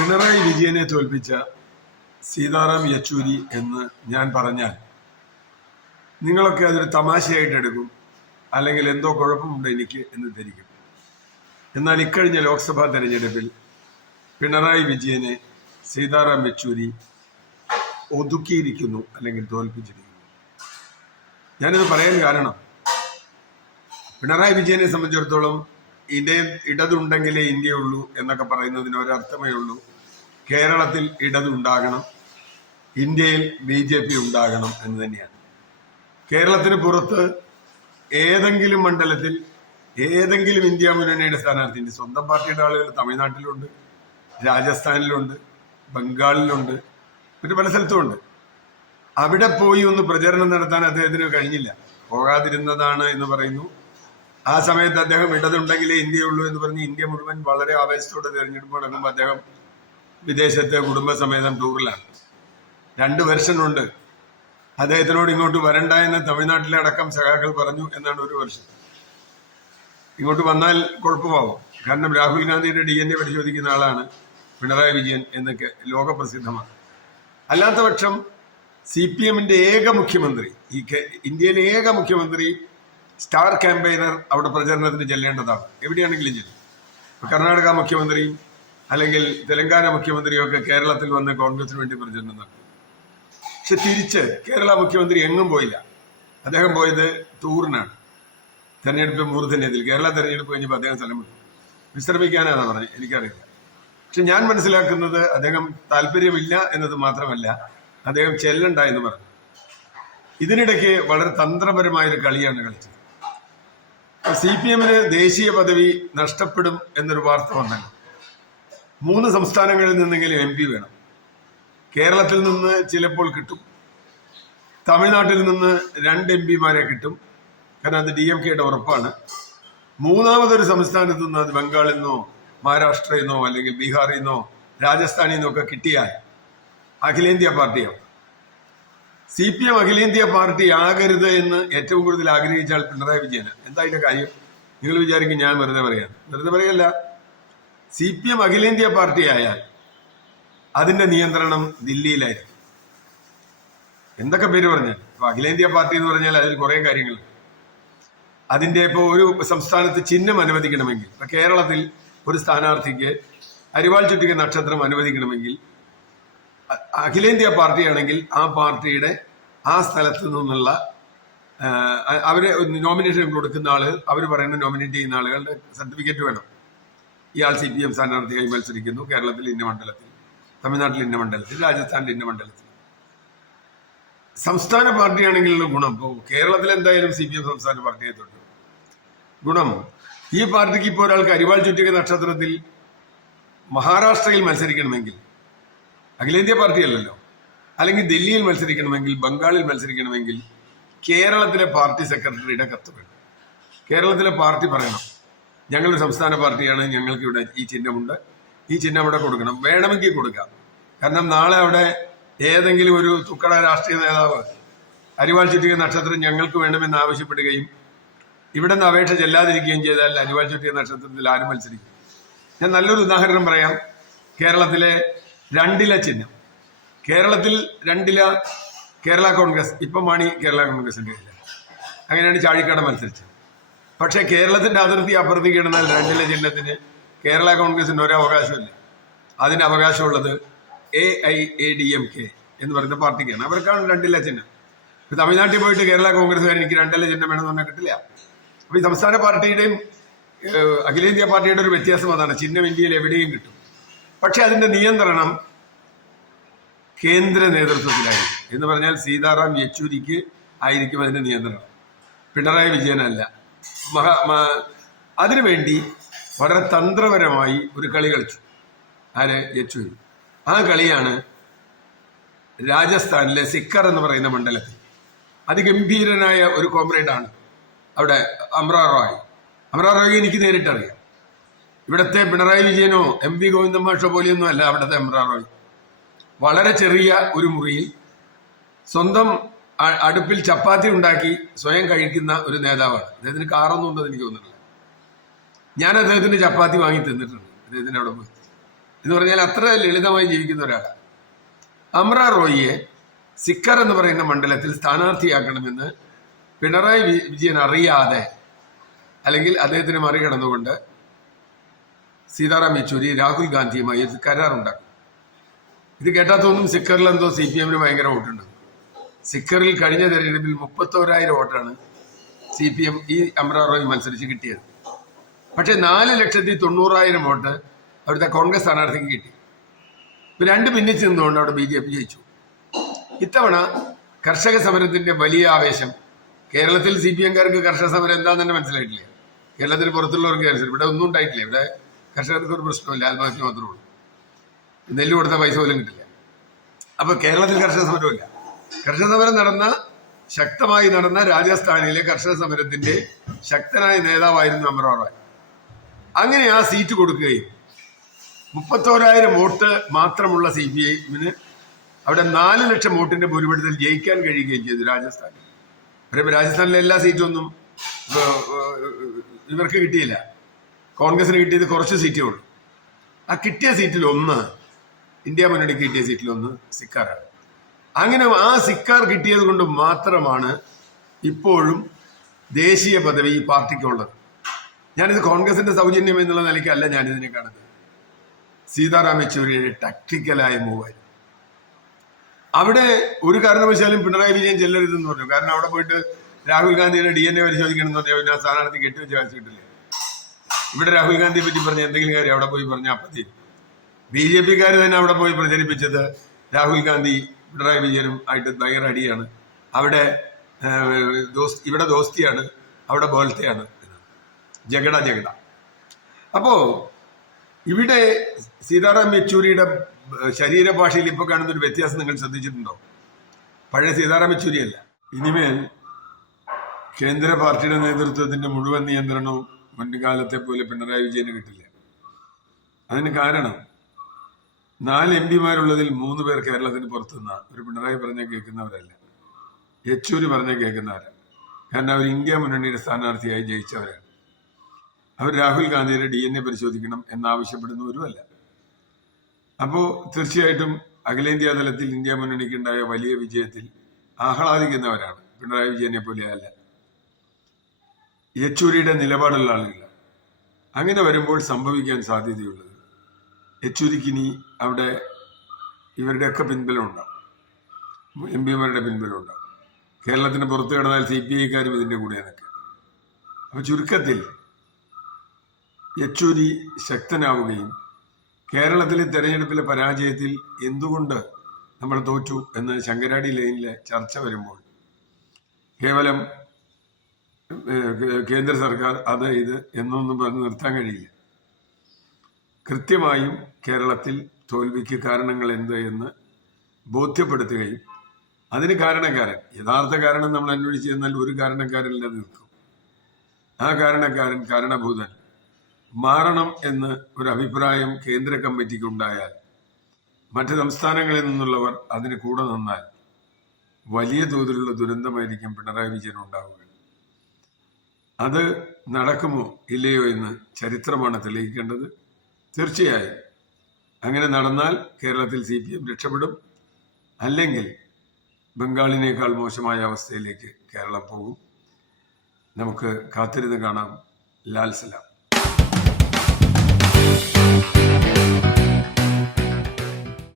പിണറായി വിജയനെ തോൽപ്പിച്ച സീതാറാം യെച്ചൂരി എന്ന് ഞാൻ പറഞ്ഞാൽ നിങ്ങളൊക്കെ അതൊരു തമാശയായിട്ട് എടുക്കും, അല്ലെങ്കിൽ എന്തോ കുഴപ്പമുണ്ട് എനിക്ക് എന്ന് ധരിക്കും. എന്നാൽ ഇക്കഴിഞ്ഞ ലോക്സഭാ തെരഞ്ഞെടുപ്പിൽ പിണറായി വിജയനെ സീതാറാം യെച്ചൂരി ഒതുക്കിയിരിക്കുന്നു, അല്ലെങ്കിൽ തോൽപ്പിച്ചിരിക്കുന്നു. ഞാനിത് പറയാൻ കാരണം, പിണറായി വിജയനെ സംബന്ധിച്ചിടത്തോളം ഇടതുണ്ടെങ്കിലേ ഇന്ത്യയുള്ളൂ എന്നൊക്കെ പറയുന്നതിന് ഒരർത്ഥമേ ഉള്ളൂ. കേരളത്തിൽ ഇടതുണ്ടാകണം, ഇന്ത്യയിൽ BJP ഉണ്ടാകണം എന്ന് തന്നെയാണ്. കേരളത്തിന് പുറത്ത് ഏതെങ്കിലും മണ്ഡലത്തിൽ ഏതെങ്കിലും ഇന്ത്യ മുന്നണിയുടെ സ്ഥാനാർത്ഥി, സ്വന്തം പാർട്ടിയുടെ ആളുകൾ തമിഴ്നാട്ടിലുണ്ട്, രാജസ്ഥാനിലുണ്ട്, ബംഗാളിലുണ്ട്, പിന്നെ പല സ്ഥലത്തുമുണ്ട്. അവിടെ പോയി ഒന്ന് പ്രചരണം നടത്താൻ അദ്ദേഹത്തിന് കഴിഞ്ഞില്ല. പോകാതിരുന്നതാണ് എന്ന് പറയുന്നു. ആ സമയത്ത് അദ്ദേഹം ഇടതുണ്ടെങ്കിലേ ഇന്ത്യയുള്ളൂ എന്ന് പറഞ്ഞ് ഇന്ത്യ മുഴുവൻ വളരെ ആവേശത്തോടെ തിരഞ്ഞെടുപ്പ് നടക്കുമ്പോൾ അദ്ദേഹം വിദേശത്തെ കുടുംബസമേതം ടൂറിലാണ്. 2 വെർഷനുണ്ട്. അദ്ദേഹത്തിനോട് ഇങ്ങോട്ട് വരണ്ട എന്ന് തമിഴ്നാട്ടിലെ അടക്കം സഖാക്കൾ പറഞ്ഞു എന്നാണ് ഒരു വെർഷൻ. ഇങ്ങോട്ട് വന്നാൽ കുഴപ്പമാവും. കാരണം രാഹുൽ ഗാന്ധിയുടെ DNA പരിശോധിക്കുന്ന ആളാണ് പിണറായി വിജയൻ എന്നൊക്കെ ലോകപ്രസിദ്ധമാണ്. അല്ലാത്ത പക്ഷം CPM-ന്റെ ഏക മുഖ്യമന്ത്രി, ഇന്ത്യയിലെ ഏക മുഖ്യമന്ത്രി, സ്റ്റാർ ക്യാമ്പയിനർ അവിടെ പ്രചരണത്തിന് ചെല്ലേണ്ടതാണ്. എവിടെയാണെങ്കിലും ചെല്ലും. കർണാടക മുഖ്യമന്ത്രിയും അല്ലെങ്കിൽ തെലങ്കാന മുഖ്യമന്ത്രിയും ഒക്കെ കേരളത്തിൽ വന്ന് കോൺഗ്രസിന് വേണ്ടി പ്രചരണം നടത്തി. പക്ഷെ തിരിച്ച് കേരള മുഖ്യമന്ത്രി എങ്ങും പോയില്ല. അദ്ദേഹം പോയത് ടൂറിനാണ്. തെരഞ്ഞെടുപ്പ് മൂർധന്യത്തിൽ കേരള തെരഞ്ഞെടുപ്പ് കഴിഞ്ഞപ്പോൾ അദ്ദേഹം സ്ഥലം വിട്ടു. വിശ്രമിക്കാനാണ് പറഞ്ഞത്, എനിക്കറിയില്ല. പക്ഷെ ഞാൻ മനസ്സിലാക്കുന്നത് അദ്ദേഹം താല്പര്യമില്ല എന്നത് മാത്രമല്ല, അദ്ദേഹം ചെല്ലണ്ട എന്ന് പറഞ്ഞു. ഇതിനിടയ്ക്ക് വളരെ തന്ത്രപരമായൊരു കളിയാണ് കളിച്ചത്. CPM-ന് ദേശീയ പദവി നഷ്ടപ്പെടും എന്നൊരു വാർത്ത വന്നല്ലോ. 3 സംസ്ഥാനങ്ങളിൽ നിന്നെങ്കിലും MP വേണം. കേരളത്തിൽ നിന്ന് ചിലപ്പോൾ കിട്ടും, തമിഴ്നാട്ടിൽ നിന്ന് 2 MP-മാരെ കിട്ടും, കാരണം അത് DMK-യുടെ ഉറപ്പാണ്. മൂന്നാമതൊരു സംസ്ഥാനത്ത് നിന്ന്, അത് ബംഗാളിൽ നിന്നോ മഹാരാഷ്ട്രയിൽ നിന്നോ അല്ലെങ്കിൽ ബീഹാറിൽ നിന്നോ രാജസ്ഥാനിൽ നിന്നോ ഒക്കെ കിട്ടിയാൽ അഖിലേന്ത്യാ പാർട്ടിയാവും. CPM അഖിലേന്ത്യാ പാർട്ടി ആകരുത് എന്ന് ഏറ്റവും കൂടുതൽ ആഗ്രഹിച്ചാൽ പിണറായി വിജയന്. എന്താ ഇതിന്റെ കാര്യം? നിങ്ങൾ വിചാരിക്കും ഞാൻ വെറുതെ പറയാണ്. വെറുതെ പറയല്ല. CPM അഖിലേന്ത്യാ പാർട്ടി ആയാൽ അതിന്റെ നിയന്ത്രണം ദില്ലിയിലായിരിക്കും. എന്തൊക്കെ പേര് പറഞ്ഞാൽ ഇപ്പൊ അഖിലേന്ത്യാ പാർട്ടി എന്ന് പറഞ്ഞാൽ അതിൽ കുറെ കാര്യങ്ങൾ. അതിന്റെ ഇപ്പോൾ ഒരു സംസ്ഥാനത്ത് ചിഹ്നം അനുവദിക്കണമെങ്കിൽ, ഇപ്പൊ കേരളത്തിൽ ഒരു സ്ഥാനാർത്ഥിക്ക് അരിവാൾ ചുറ്റിക നക്ഷത്രം അനുവദിക്കണമെങ്കിൽ അഖിലേന്ത്യാ പാർട്ടിയാണെങ്കിൽ ആ പാർട്ടിയുടെ ആ സ്ഥലത്ത് നിന്നുള്ള അവര് നോമിനേഷൻ കൊടുക്കുന്ന ആളുകൾ, അവർ പറയുന്ന നോമിനേറ്റ് ചെയ്യുന്ന ആളുകളുടെ സർട്ടിഫിക്കറ്റ് വേണം. ഇയാൾ CPM സ്ഥാനാർത്ഥിയായി മത്സരിക്കുന്നു, കേരളത്തിൽ ഇന്ന മണ്ഡലത്തിൽ, തമിഴ്നാട്ടിൽ ഇന്ന മണ്ഡലത്തിൽ, രാജസ്ഥാനിൽ ഇന്ന മണ്ഡലത്തിൽ. സംസ്ഥാന പാർട്ടിയാണെങ്കിലുള്ള ഗുണം, ഇപ്പോൾ കേരളത്തിൽ എന്തായാലും CPM സംസ്ഥാന പാർട്ടിയെ തൊട്ടു ഗുണം, ഈ പാർട്ടിക്ക് ഇപ്പോൾ ഒരാൾക്ക് അരിവാൾ ചുറ്റിക നക്ഷത്രത്തിൽ മഹാരാഷ്ട്രയിൽ മത്സരിക്കണമെങ്കിൽ, അഖിലേന്ത്യാ പാർട്ടിയല്ലല്ലോ, അല്ലെങ്കിൽ ഡൽഹിയിൽ മത്സരിക്കണമെങ്കിൽ, ബംഗാളിൽ മത്സരിക്കണമെങ്കിൽ കേരളത്തിലെ പാർട്ടി സെക്രട്ടറിയുടെ കത്ത് വേണം. കേരളത്തിലെ പാർട്ടി പറയണം, ഞങ്ങളൊരു സംസ്ഥാന പാർട്ടിയാണ്, ഞങ്ങൾക്ക് ഇവിടെ ഈ ചിഹ്നമുണ്ട്, ഈ ചിഹ്നം അവിടെ കൊടുക്കണം. വേണമെങ്കിൽ കൊടുക്കാം. കാരണം നാളെ അവിടെ ഏതെങ്കിലും ഒരു തുക്കട രാഷ്ട്രീയ നേതാവ് അരിവാൾ ചുറ്റിക നക്ഷത്രം ഞങ്ങൾക്ക് വേണമെന്ന് ആവശ്യപ്പെടുകയും ഇവിടെ നിന്ന് അപേക്ഷ ചെല്ലാതിരിക്കുകയും ചെയ്താൽ അരിവാൾ ചുറ്റിക നക്ഷത്രത്തിൽ ആരും മത്സരിക്കും. ഞാൻ നല്ലൊരു ഉദാഹരണം പറയാം. കേരളത്തിലെ 2 ചിഹ്നം, കേരളത്തിൽ 2 കേരള കോൺഗ്രസ്, ഇപ്പം മാണി കേരള കോൺഗ്രസിന്റെ ഇല്ല, അങ്ങനെയാണ് ചാഴിക്കാട് മത്സരിച്ചത്. പക്ഷെ കേരളത്തിന്റെ അതിർത്തി അപ്പുറത്തേക്ക് ഇടുന്നാൽ 2 ചിഹ്നത്തിന് കേരള കോൺഗ്രസിന് ഒരു അവകാശമില്ല. അതിന് അവകാശമുള്ളത് AIADMK എന്ന് പറയുന്ന പാർട്ടിക്കാണ്. അവർക്കാണ് 2 ചിഹ്നം. ഇപ്പൊ തമിഴ്നാട്ടിൽ പോയിട്ട് കേരള കോൺഗ്രസ്സുകാർ എനിക്ക് 2 ചിഹ്നം വേണമെന്ന് പറഞ്ഞാൽ കിട്ടില്ല. അപ്പൊ ഈ സംസ്ഥാന പാർട്ടിയുടെയും അഖിലേന്ത്യാ പാർട്ടിയുടെ ഒരു വ്യത്യാസം അതാണ്. ചിഹ്നം ഇന്ത്യയിൽ എവിടെയും കിട്ടും, പക്ഷെ അതിന്റെ നിയന്ത്രണം കേന്ദ്ര നേതൃത്വത്തിലായിരിക്കും. എന്ന് പറഞ്ഞാൽ സീതാറാം യെച്ചൂരിക്ക് ആയിരിക്കും അതിന്റെ നിയന്ത്രണം, പിണറായി വിജയനല്ല. അതിനുവേണ്ടി വളരെ തന്ത്രപരമായി ഒരു കളി കളിച്ചു ആര്? യെച്ചൂരി. ആ കളിയാണ് രാജസ്ഥാനിലെ സിക്കർ എന്ന് പറയുന്ന മണ്ഡലത്തിൽ അതിഗംഭീരനായ ഒരു കോമ്രേഡാണ് അവിടെ അമ്രാ റോയ്. അമ്രാ റോയ് എനിക്ക് നേരിട്ടറിയാം. ഇവിടുത്തെ പിണറായി വിജയനോ MP ഗോവിന്ദൻ മാഷോ പോലെയൊന്നും അല്ല അവിടുത്തെ അമ്രാ റോയ്. വളരെ ചെറിയ ഒരു മുറിയിൽ സ്വന്തം അടുപ്പിൽ ചപ്പാത്തി ഉണ്ടാക്കി സ്വയം കഴിക്കുന്ന ഒരു നേതാവാണ്. അദ്ദേഹത്തിന് കാറൊന്നും ഉണ്ടെന്ന് എനിക്ക് തോന്നുന്നില്ല. ഞാൻ അദ്ദേഹത്തിന്റെ ചപ്പാത്തി വാങ്ങി തിന്നിട്ടുണ്ട് അദ്ദേഹത്തിന്റെ അവിടെ പോയി. എന്ന് പറഞ്ഞാൽ അത്ര ലളിതമായി ജീവിക്കുന്ന ഒരാളാണ്. അമ്ര റോയിയെ സിക്കർ എന്ന് പറയുന്ന മണ്ഡലത്തിൽ സ്ഥാനാർത്ഥിയാക്കണമെന്ന് പിണറായി വിജയൻ അറിയാതെ അല്ലെങ്കിൽ അദ്ദേഹത്തിന് മറികടന്നുകൊണ്ട് സീതാറാം യെച്ചൂരി രാഹുൽ ഗാന്ധിയുമായി ഒരു കരാറുണ്ടാക്കും. ഇത് കേട്ടാത്തൊന്നും സിക്കറിൽ എന്തോ CPM ഭയങ്കര വോട്ടുണ്ട്. സിക്കറിൽ കഴിഞ്ഞ തെരഞ്ഞെടുപ്പിൽ 31,000 വോട്ടാണ് CPM ഈ അമ്ര റോയി മത്സരിച്ച് കിട്ടിയത്. പക്ഷെ 4,90,000 വോട്ട് അവിടുത്തെ കോൺഗ്രസ് സ്ഥാനാർത്ഥിക്ക് കിട്ടി. ഇപ്പൊ 2 ഭിന്നിച്ച് നിന്നുകൊണ്ട് അവിടെ BJP ജയിച്ചു. ഇത്തവണ കർഷക സമരത്തിന്റെ വലിയ ആവേശം കേരളത്തിൽ CPM-കാർക്ക് കർഷക സമരം എന്താന്ന് തന്നെ മനസ്സിലായിട്ടില്ല. കേരളത്തിന് പുറത്തുള്ളവർക്ക് ഇവിടെ ഒന്നും ഉണ്ടായിട്ടില്ല. ഇവിടെ കർഷകർക്ക് ഒരു പ്രശ്നമില്ല, ആത്മഹത്യ മാത്രമേ ഉള്ളൂ. നെല്ല് കൊടുത്ത പൈസ പോലും കിട്ടില്ല. അപ്പൊ കേരളത്തിൽ കർഷക സമരമില്ല. കർഷക സമരം ശക്തമായി നടന്ന രാജസ്ഥാനിലെ കർഷക സമരത്തിന്റെ ശക്തനായ നേതാവായിരുന്നു അമ്ര റോയ്. അങ്ങനെ ആ സീറ്റ് കൊടുക്കുകയും 31,000 വോട്ട് മാത്രമുള്ള CPM-ന് അവിടെ 4 ലക്ഷം വോട്ടിന്റെ ഭൂരിപക്ഷത്തിൽ ജയിക്കാൻ കഴിയുകയും ചെയ്തു രാജസ്ഥാനിൽ. രാജസ്ഥാനിലെ എല്ലാ സീറ്റും ഒന്നും ഇവർക്ക് കിട്ടിയില്ല. കോൺഗ്രസിന് കിട്ടിയത് കുറച്ച് സീറ്റേ ഉള്ളൂ. ആ കിട്ടിയ സീറ്റിൽ ഒന്ന് ഇന്ത്യ മുന്നണിക്ക് കിട്ടിയ സീറ്റിൽ ഒന്ന് സിക്കാറാണ്. അങ്ങനെ ആ സിക്കാർ കിട്ടിയത് കൊണ്ട് മാത്രമാണ് ഇപ്പോഴും ദേശീയ പദവി ഈ പാർട്ടിക്കുള്ളത്. ഞാനിത് കോൺഗ്രസിന്റെ സൗജന്യം എന്നുള്ള നിലയ്ക്കല്ല ഞാനിതിനെ കാണുന്നത്. സീതാറാം യെച്ചൂരിയുടെ ടാക്ടിക്കലായ മൂവായിരുന്നു. അവിടെ ഒരു കാരണവശാലും പിണറായി വിജയൻ ചെല്ലരുതെന്ന് പറഞ്ഞു. കാരണം അവിടെ പോയിട്ട് രാഹുൽ ഗാന്ധിയുടെ DNA പരിശോധിക്കണം എന്ന് പറഞ്ഞാൽ പിന്നെ സ്ഥാനാർത്ഥി കെട്ടിവെച്ച് വായിച്ചിട്ടില്ലേ. ഇവിടെ രാഹുൽ ഗാന്ധിയെ പറ്റി പറഞ്ഞ എന്തെങ്കിലും കാര്യം അവിടെ പോയി പറഞ്ഞ അപ്പത്തി BJP-കാർ തന്നെ അവിടെ പോയി പ്രചരിപ്പിച്ചത് രാഹുൽ ഗാന്ധി പിണറായി വിജയനും ആയിട്ട് ഭയങ്കര അടിയാണ്, അവിടെ ഇവിടെ ദോസ്തിയാണ്, അവിടെ ബോലത്തെയാണ്, ജഗട. അപ്പോ ഇവിടെ സീതാറാം യെച്ചൂരിയുടെ ശരീരഭാഷയിൽ ഇപ്പൊ കാണുന്ന ഒരു വ്യത്യാസം നിങ്ങൾ ശ്രദ്ധിച്ചിട്ടുണ്ടോ? പഴയ സീതാറാം യെച്ചൂരിയല്ല. ഇനിമേൽ കേന്ദ്ര പാർട്ടിയുടെ നേതൃത്വത്തിന്റെ മുഴുവൻ നിയന്ത്രണവും മുൻകാലത്തെ പോലെ പിണറായി വിജയന് കിട്ടില്ല. അതിന് കാരണം 4 MP-മാരുള്ളതിൽ 3 പേർ കേരളത്തിന് പുറത്തുനിന്ന ഒരു പിണറായി പറഞ്ഞ കേൾക്കുന്നവരല്ല, യെച്ചൂരി പറഞ്ഞ കേൾക്കുന്നവരാണ്. കാരണം അവർ ഇന്ത്യ മുന്നണിയുടെ സ്ഥാനാർത്ഥിയായി ജയിച്ചവരാണ്. അവർ രാഹുൽ ഗാന്ധിയുടെ DNA പരിശോധിക്കണം എന്നാവശ്യപ്പെടുന്നവരുമല്ല. അപ്പോൾ തീർച്ചയായിട്ടും അഖിലേന്ത്യാ തലത്തിൽ ഇന്ത്യ മുന്നണിക്കുണ്ടായ വലിയ വിജയത്തിൽ ആഹ്ലാദിക്കുന്നവരാണ്. പിണറായി വിജയനെ പോലെയല്ല, യെച്ചൂരിയുടെ നിലപാടുള്ള ആളുകളാണ്. അങ്ങനെ വരുമ്പോൾ സംഭവിക്കാൻ സാധ്യതയുള്ളത് യെച്ചൂരിക്ക് ഇനി അവിടെ ഇവരുടെയൊക്കെ പിൻബലം ഉണ്ടാവും, MP-മാരുടെ പിൻബലം ഉണ്ടാവും. കേരളത്തിന് പുറത്തു കിടന്നാൽ CPI-കാരും ഇതിൻ്റെ കൂടെയാണൊക്കെ. അപ്പൊ ചുരുക്കത്തിൽ യെച്ചൂരി ശക്തനാവുകയും കേരളത്തിലെ തെരഞ്ഞെടുപ്പിലെ പരാജയത്തിൽ എന്തുകൊണ്ട് നമ്മൾ തോറ്റു എന്ന് ശങ്കരാടി ലൈനിലെ ചർച്ച വരുമ്പോൾ കേവലം കേന്ദ്ര സർക്കാർ അത് ഇത് എന്നൊന്നും പറഞ്ഞ് നിർത്താൻ കഴിയില്ല. കൃത്യമായും കേരളത്തിൽ തോൽവിക്ക് കാരണങ്ങൾ എന്ത് എന്ന് ബോധ്യപ്പെടുത്തുകയും അതിന് യഥാർത്ഥ കാരണം നമ്മൾ അന്വേഷിച്ച് ചെന്നാൽ ഒരു കാരണക്കാരനില്ലാതെ നിൽക്കും. ആ കാരണഭൂതൻ മാറണം എന്ന് ഒരു അഭിപ്രായം കേന്ദ്ര കമ്മിറ്റിക്ക് ഉണ്ടായാൽ മറ്റ് സംസ്ഥാനങ്ങളിൽ നിന്നുള്ളവർ അതിന് കൂടെ നിന്നാൽ വലിയ തോതിലുള്ള ദുരന്തമായിരിക്കും പിണറായി വിജയൻ ഉണ്ടാവുക. അത് നടക്കുമോ ഇല്ലയോ എന്ന് ചരിത്രമാണ് തെളിയിക്കേണ്ടത്. തീർച്ചയായും അങ്ങനെ നടന്നാൽ കേരളത്തിൽ CPM രക്ഷപ്പെടും. അല്ലെങ്കിൽ ബംഗാളിനേക്കാൾ മോശമായ അവസ്ഥയിലേക്ക് കേരളം പോകും. നമുക്ക് കാത്തിരുന്ന് കാണാം. ലാൽ സലാം.